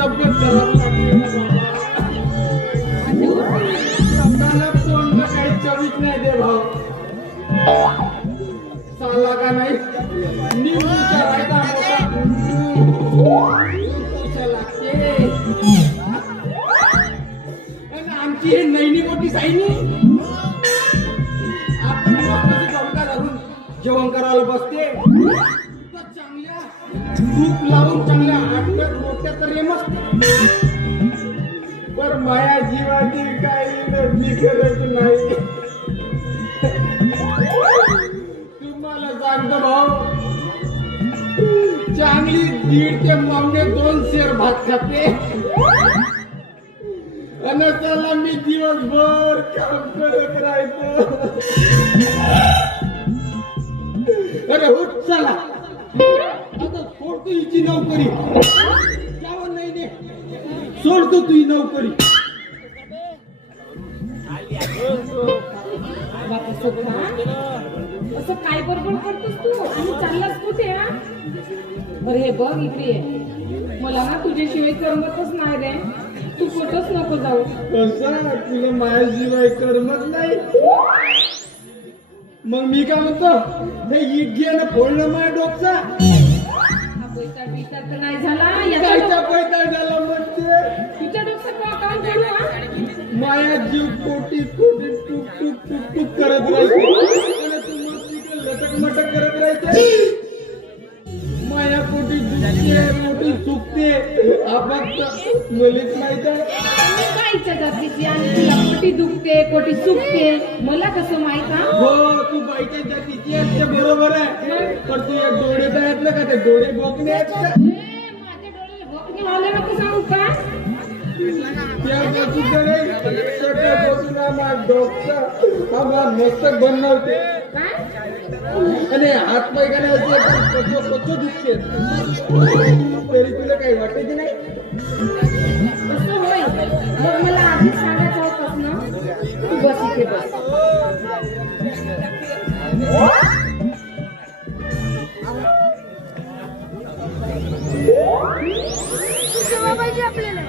तब्येत खराब लागली मला कोणतं काही चवीत नाही दे भाऊ चालला का नाही निवडूच्या रायता मोठा लागते आमची हे नैनी मोठी साईनी आपण डोका धरून जेवण करायला बसते चांगल्या तूप लावून चांगल्या आटव्यात मोठ्या तर रेमच पर माया जीवाची काही नसली करत नाही तुम्हाला सांगतो भाऊ चांगली 1.5 ते 2 शेर भात खाते आणि त्याला मी दिवसभर काम करत राहतो अरे उठ चला आता सोडतो हिची नोकरी जावं नाही ने सोडतो तुझी नोकरी असं काय बरोबर करतोस तू आणि चाललास कुठे हा बरं हे बघ इकडे ये. मला ना तुझ्याशिवाय करमतच नाही रे तू कुठंच नको जाऊ कसं तुला माझ्याशिवाय करमत नाही मग मी काय म्हणतो हे इट घे ना फोडलं माझ्या डोकचा पैसा तर नाही झाला कायचा पैसा झाला म्हणते तुझ्या डोक्यात काम करू हा माया जीव कोटी कोटी टूक टूक टूक टूक करत राहते आणि तू मग लटक मटक करत राहते माया कोटी दुखते मोठी चुकते आपण मलाच माहित आहे बाईच्या जातीची आणि तुला कोटी दुखते कोटी चुकते मला कसं माहित हा हो तू बाईच्या जातीची असते बरोबर आहे पण तू एक डोळे आहेत ना का ते डोळे बोकणे आहेत का माझ्या डोळे भोकणे वाले नको सांगू का त्या बाजूचं नाही सगळ्या बाजूला माझ्या डोकचा आम्हाला मस्तक बनवते काय आणि हात पाय करायचे कचो दुखते तरी तुला काही वाटायचे नाही असं होय मग मला आधीच सांगायचं होतंस ना तू बस इथे बस पाहिजे आपल्याला